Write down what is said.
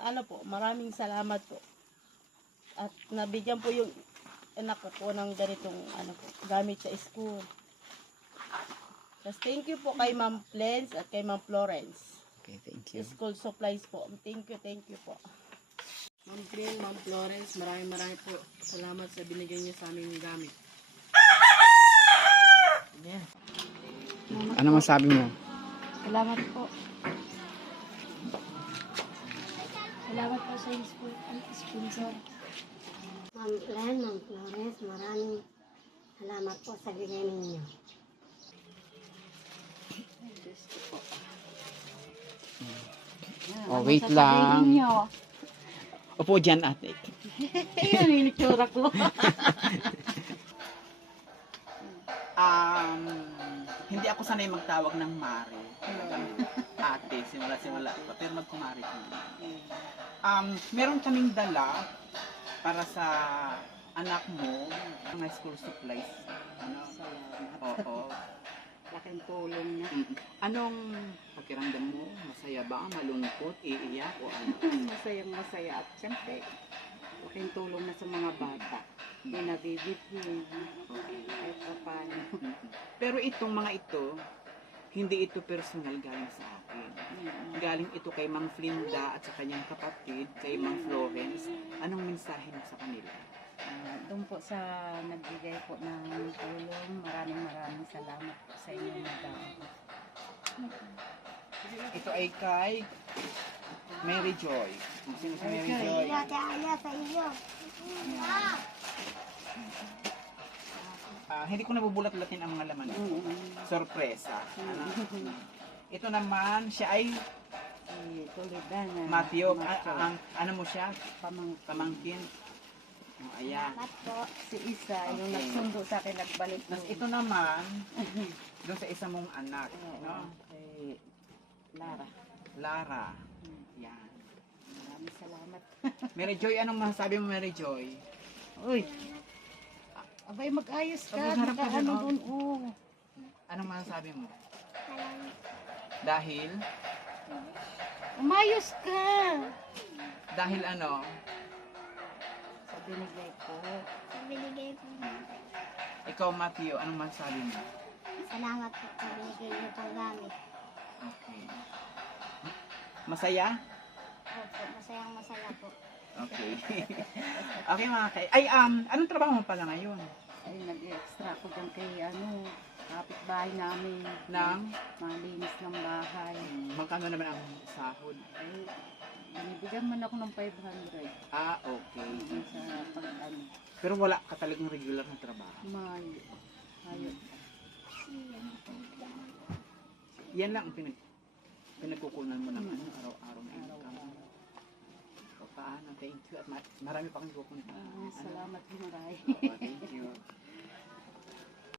ano po, maraming salamat po. At nabigyan po yung anak ko po ng ganitong ano po, gamit sa school. Tapos thank you po kay Ma'am Flens at kay Ma'am Florence. Okay, thank you. School supplies po. Thank you po. Ma'am Flens, Ma'am Florence, maraming po salamat sa binigyan niyo sa aming gamit. Yeah. Ano masabi mo? Salamat po. Salamat po sa sponsor. Ma'am Len, Ma'am Flores, maraming salamat po sa bigay ninyo. Oh, wait lang. Opo dyan, ate. Yan yung itsura ko. Hindi ako sanay magtawag ng Mare. Ate, simula pa. Pero magkumari ko. Meron kaming dala para sa anak mo, mga school supplies. Ano? Oo. Laking tulong niya. Anong pakiramdam mo? Masaya ba? Malungkot? Iiyak? O ano? Masayang-masaya. At siyempre, laking tulong na sa mga bata. Hindi nabibigyan. Kahit pa paano. Pero itong mga ito, hindi ito personal galing sa akin. Galing ito kay Mang Flinda at sa kanyang kapatid, kay Mang Florence. Anong mensahe mo sa kanila? Doon po sa nagbigay po ng tulong, maraming salamat po sa inyong madami. Ito ay kay Mary Joy. Sino si Mary Joy? Aya sa iyo. Hindi ko nabubulat-latin ang mga laman. Sorpresa. Ito naman, siya ay Toledana. Matthew. Ano mo siya? Pamangkin. Ayan. Po. Si Isa, yung Okay. nagsundo sa akin, nagbalik. Tapos ito naman, doon sa isa mong anak. No? Kay Lara. Lara. Yan. Maraming salamat. Mary Joy, anong masasabi mo, Mary Joy? Uy! Abay, mag-ayos ka. Abay, harap ka dun, Ano oh. doon, oh. Anong masasabi mo? Dahil? Umayos ka. Dahil ano? Sa binigay ko. Binigay po. Ikaw, Matthew, anong masasabi mo? Salamat po sa binigay niyo pang gamit. Okay. Masaya? Opo, masayang-masaya po. Okay. Okay mga kay... Ay, anong trabaho mo pala ngayon? Ay, nag-extra ko dyan kay, kapitbahay namin. Nang? Malinis ng bahay. Magkano naman ang sahod? Ay, binibigyan man ako ng 500. Okay. Yung sa pag-ano. Pero wala ka talagang regular na trabaho. Mayo. Ayun. Yan lang ang pinagkukunan mo ng araw-araw na income. O paano? Thank you. At marami pa kang kukunin. Salamat, Himaray. Thank you.